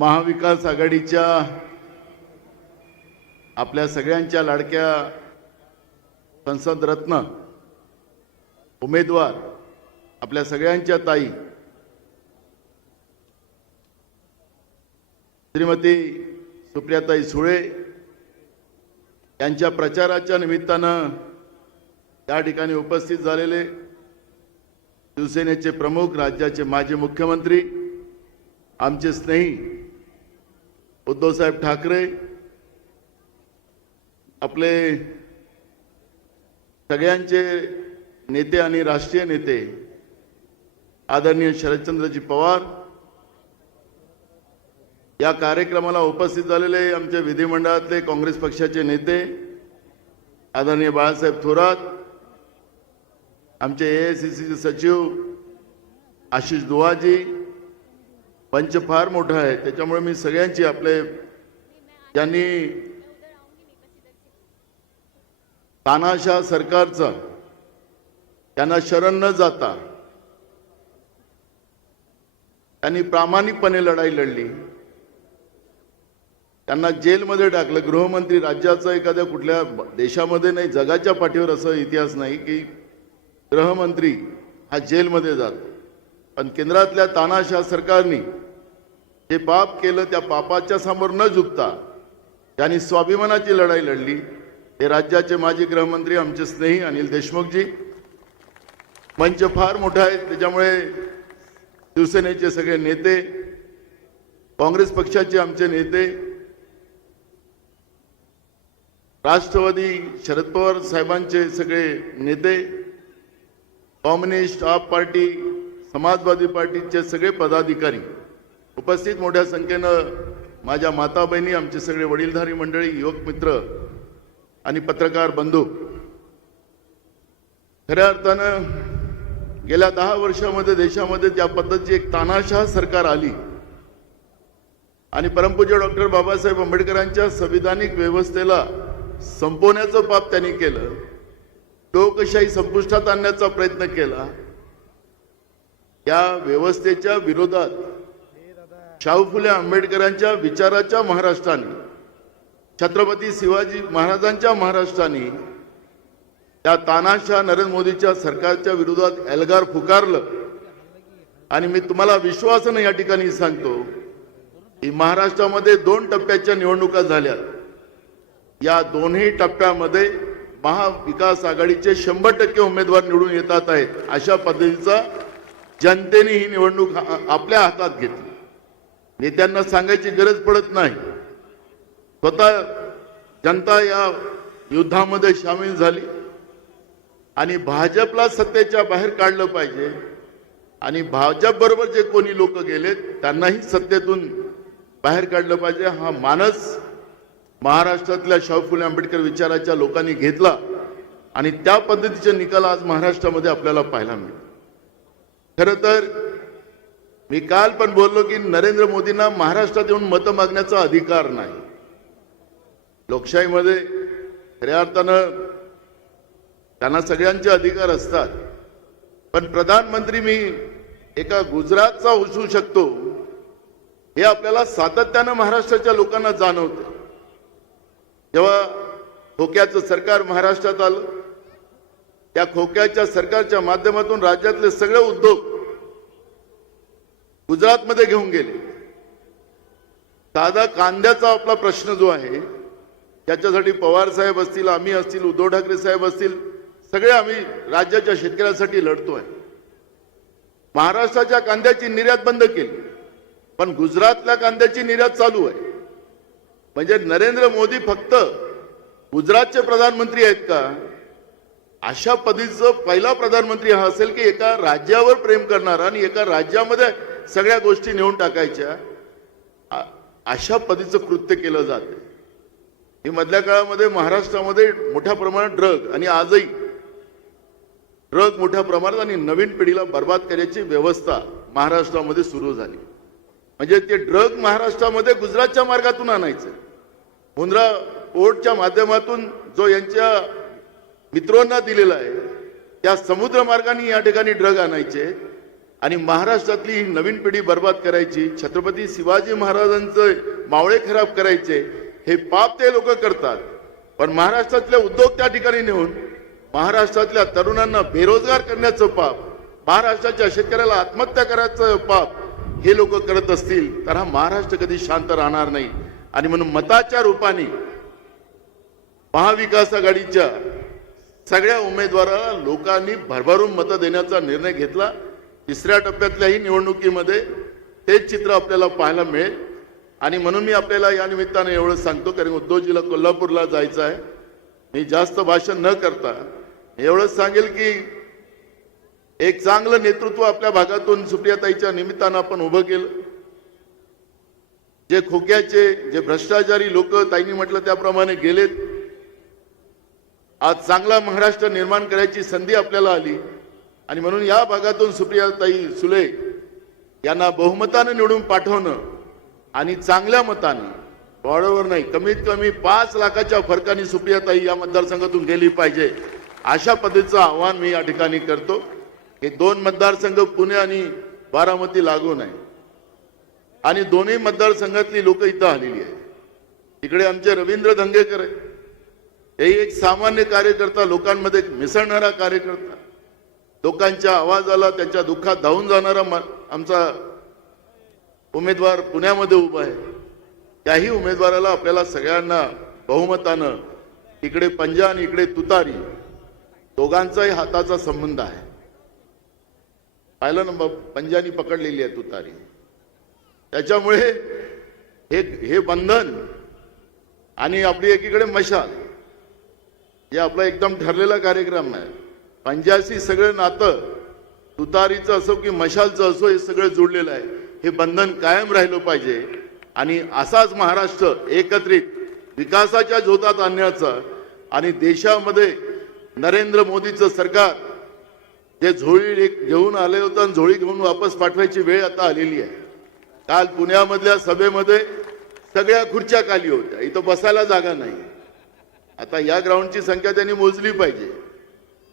महाविकास आघाडीच्या आपल्या सगळ्यांच्या लाडक्या संसद रत्न उमेदवार आपल्या सगळ्यांच्या ताई श्रीमती सुप्रियाताई सुळे यांच्या प्रचाराच्या निमित्तानं या ठिकाणी उपस्थित झालेले शिवसेनेचे प्रमुख, राज्याचे माजी मुख्यमंत्री, आमचे स्नेही उद्धवसाहेब ठाकरे, आपले सगळ्यांचे नेते आणि राष्ट्रीय नेते आदरणीय शरदचंद्रजी पवार, या कार्यक्रमाला उपस्थित झालेले आमचे विधिमंडळातले काँग्रेस पक्षाचे नेते आदरणीय बाळासाहेब थोरात, आमचे एआयसीसीचे सचिव आशिष दुवाजी, पंच फार मोठा आहे, त्याच्यामुळे मी सगळ्यांची आपले ज्यांनी तानाशाह सरकारचा त्यांना शरण न जाता त्यांनी प्रामाणिकपणे लढाई लढली, त्यांना जेलमध्ये टाकलं. गृहमंत्री राज्याचा एखाद्या कुठल्या देशामध्ये नाही, जगाच्या पाठीवर असं इतिहास नाही की गृहमंत्री हा जेलमध्ये जातो. पण केंद्रातल्या तानाशाह सरकारने जे पाप केलं त्या पापाच्या समोर न झुकता त्यांनी स्वाभिमानाची लढाई लढली. हे राज्याचे माजी गृहमंत्री आमचे स्नेही अनिल देशमुखजी, मंच फार मोठा आहे, त्याच्यामुळे शिवसेनेचे सगळे नेते, काँग्रेस पक्षाचे आमचे नेते, राष्ट्रवादी शरद पवार साहेबांचे सगळे नेते, कम्युनिस्ट, आप पार्टी, समाजवादी पार्टीचे सगळे पदाधिकारी उपस्थित, मोठ्या संख्येनं माझ्या माता बहिणी, आमचे सगळे वडीलधारी मंडळी, युवक मित्र आणि पत्रकार बंधू. खऱ्या अर्थानं गेल्या 10 वर्षामध्ये देशामध्ये त्या पद्धतीची एक तानाशाह सरकार आली आणि परमपूज्य डॉक्टर बाबासाहेब आंबेडकरांच्या संविधानिक व्यवस्थेला संपवण्याचं पाप त्यांनी केलं, लोकशाही संपुष्टात आणण्याचा प्रयत्न केला. या व्यवस्थेच्या विरोधात शाहू फुले आंबेडकरांच्या विचाराच्या महाराष्ट्राने, छत्रपती शिवाजी महाराजांच्या महाराष्ट्राने त्या तानाशाह नरेंद्र मोदीच्या सरकारच्या विरोधात एल्गार पुकारलं. आणि मी तुम्हाला विश्वासाने या ठिकाणी सांगतो की महाराष्ट्रामध्ये 2 टप्प्याच्या निवडणुका झाल्या. या दोन्ही टप्प्यामध्ये महाविकास आघाडीचे 100% उमेदवार निवडून येतात आहेत. अशा पद्धतीचा जनतेने ही निवडणूक आपल्या हातात घेतली. नेत्यांना सांगायची गरज पडत नाही, स्वतः जनता या युद्धामध्ये सामील झाली आणि भाजपला सत्तेच्या बाहेर काढलं पाहिजे. आणि भाजप बरोबर जे कोणी लोक गेलेत त्यांनाही सत्तेतून बाहेर काढलं पाहिजे. हा मानस महाराष्ट्रातल्या शाहू फुले आंबेडकर विचाराच्या लोकांनी घेतला आणि त्या पद्धतीचे निकाल आज महाराष्ट्रामध्ये आपल्याला पाहायला मिळतात. खरं तर मी काल पण बोललो की नरेंद्र मोदींना महाराष्ट्रात येऊन मतं मागण्याचा अधिकार नाही. लोकशाहीमध्ये खऱ्या अर्थानं त्यांना सगळ्यांचे अधिकार असतात, पण प्रधानमंत्री मी एका गुजरातचा असू शकतो हे आपल्याला सातत्यानं महाराष्ट्राच्या लोकांना जाणवतं. जेव्हा खोक्याचं सरकार महाराष्ट्रात आलं, त्या खोक्याच्या सरकारच्या माध्यमातून राज्यातले सगळे उद्योग गुजरातमध्ये घेऊन गेले. साधा कांद्याचा आपला प्रश्न जो आहे त्याच्यासाठी पवार साहेब असतील, आम्ही असतील, उद्धव ठाकरे साहेब असतील, सगळे आम्ही राज्याच्या शेतकऱ्यांसाठी लढतोय. महाराष्ट्राच्या कांद्याची निर्यात बंद केली, पण गुजरातल्या कांद्याची निर्यात चालू आहे. म्हणजे नरेंद्र मोदी फक्त गुजरातचे प्रधानमंत्री आहेत का? अशा पद्धतीचा पहिला प्रधानमंत्री हा असेल की एका राज्यावर प्रेम करणारा आणि एका राज्यामध्ये सगळ्या गोष्टी नेऊन टाकायच्या, अशा पद्धतीचं कृत्य केलं जाते. ही मधल्या काळामध्ये महाराष्ट्रामध्ये मोठ्या प्रमाणात ड्रग आणि आजही ड्रग मोठ्या प्रमाणात आणि नवीन पिढीला बर्बाद करण्याची व्यवस्था महाराष्ट्रामध्ये सुरू झाली. म्हणजे ते ड्रग महाराष्ट्रामध्ये गुजरातच्या मार्गातून आणायचं, मुंद्रा पोर्टच्या माध्यमातून जो यांच्या मित्रांना दिलेला आहे त्या समुद्र मार्गाने या ठिकाणी ड्रग आणायचे आणि महाराष्ट्रातली ही नवीन पिढी बर्बाद करायची, छत्रपती शिवाजी महाराजांचे मावळे खराब करायचे, हे पाप ते लोक करतात. पण महाराष्ट्रातले उद्योग त्या ठिकाणी नेऊन महाराष्ट्रातल्या तरुणांना बेरोजगार करण्याचं पाप, महाराष्ट्राच्या शेतकऱ्याला आत्महत्या करायचं पाप हे लोक करत असतील तर हा महाराष्ट्र कधी शांत राहणार नाही. आणि म्हणून मताच्या रूपाने महाविकास आघाडीच्या सगळ्या उमेदवाराला लोकांनी भरभरून मतं देण्याचा निर्णय घेतला. तिसऱ्या टप्प्यातल्याही निवडणुकीमध्ये तेच चित्र आपल्याला पाहायला मिळेल. आणि म्हणून मी आपल्याला या निमित्ताने एवढं सांगतो, कारण उद्धवजीला कोल्हापूरला जायचं आहे. मी जास्त भाषण न करता एवढंच सांगेल की एक चांगलं नेतृत्व आपल्या भागातून सुप्रियाताईच्या निमित्तानं आपण उभं केलं. जे खोक्याचे, जे भ्रष्टाचारी लोक ताईंनी म्हटलं त्याप्रमाणे गेलेत, आज चांगला महाराष्ट्र निर्माण करायची संधी आपल्याला आली. आणि म्हणून या भागातून सुप्रियाताई सुळे यांना बहुमतानं निवडून पाठवणं आणि चांगल्या मतानं, बॉर्डरवर नाही, कमीत कमी 5 लाखाच्या फरकाने सुप्रियाताई या मतदारसंघातून गेली पाहिजे, अशा पद्धतीचं आवाहन मी या ठिकाणी करतो. हे 2 मतदारसंघ पुणे आणि बारामती लागून आहे आणि दोन्ही मतदारसंघातली लोक इथं आलेली आहेत. इकडे आमचे रवींद्र धंगेकर आहे, हे एक सामान्य कार्यकर्ता, लोकांमध्ये मिसळणारा कार्यकर्ता, लोकांच्या आवाजाला, त्यांच्या दुःखात धावून जाणारा आमचा उमेदवार पुण्यामध्ये उभा आहे. त्याही उमेदवाराला आपल्याला सगळ्यांना बहुमतानं, इकडे पंजा आणि इकडे तुतारी, दोघांचाही हाताचा संबंध आहे. पाहिलं ना, पंजानी पकडलेली आहे तुतारी. त्याच्यामुळे हे बंधन आणि आपली एकीकडे मशाल, हे आपला एकदम ठरलेला कार्यक्रम आहे. पंजाशी सगळं नातं, तुतारीचं असो की मशालचं असो, हे सगळं जोडलेलं आहे. हे बंधन कायम राहिलं पाहिजे आणि असाच महाराष्ट्र एकत्रित विकासाच्या झोतात आणण्याचा आणि देशामध्ये नरेंद्र मोदीचं सरकार जे झोळी घेऊन आले होतं आणि झोळी घेऊन वापस पाठवायची वेळ आता आलेली आहे. काल पुण्यामधल्या सभेमध्ये सगळ्या खुर्च्या खाली होत्या, इथं बसायला जागा नाही. आता या ग्राउंडची संख्या त्यांनी मोजली पाहिजे.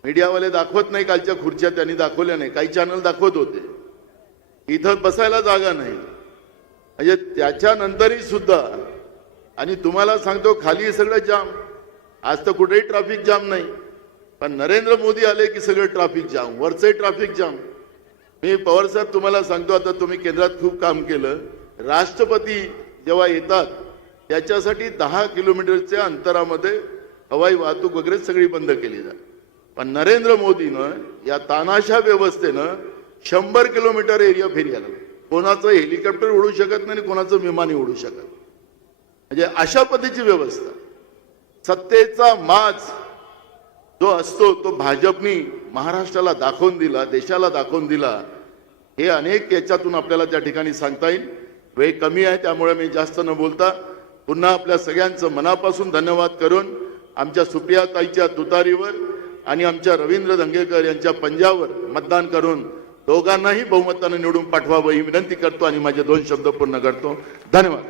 मीडियावाले दाखवत नाही, कालच्या खुर्च्या त्यांनी दाखवल्या नाही, काही चॅनल दाखवत होते. इथं बसायला जागा नाही, म्हणजे त्याच्यानंतरही सुद्धा. आणि तुम्हाला सांगतो, खाली सगळं जाम. आज तर कुठेही ट्रॅफिक जाम नाही, पण नरेंद्र मोदी आले की सगळं ट्रॅफिक जाम, वरचे ट्रॅफिक जाम. मी पवार साहेब तुम्हाला सांगतो, आता तुम्ही केंद्रात खूप काम केलं. राष्ट्रपती जेव्हा येतात त्याच्यासाठी 10 किलोमीटरच्या अंतरामध्ये हवाई वाहतूक वगैरे सगळी बंद केली जाते. पण नरेंद्र मोदीनं या तानाशा व्यवस्थेनं 100 किलोमीटर एरिया फिरवला. कोणाचं हेलिकॉप्टर उडू शकत नाही, कोणाचं विमानही उडू शकत. म्हणजे अशा पद्धतीची व्यवस्था. सत्तेचा माज जो असतो तो भाजपनी महाराष्ट्राला दाखवून दिला, देशाला दाखवून दिला. हे अनेक याच्यातून आपल्याला त्या ठिकाणी सांगता येईल. वेळ कमी आहे, त्यामुळे मी जास्त न बोलता पुन्हा आपल्या सगळ्यांचं मनापासून धन्यवाद करून आमच्या सुप्रियाताईच्या तुतारीवर आणि आमच्या रवींद्र धंगेकर यांच्या पंजावर मतदान करून दोघांनाही बहुमताने निवडून पाठवावं ही विनंती करतो आणि माझे 2 शब्द पूर्ण करतो. धन्यवाद.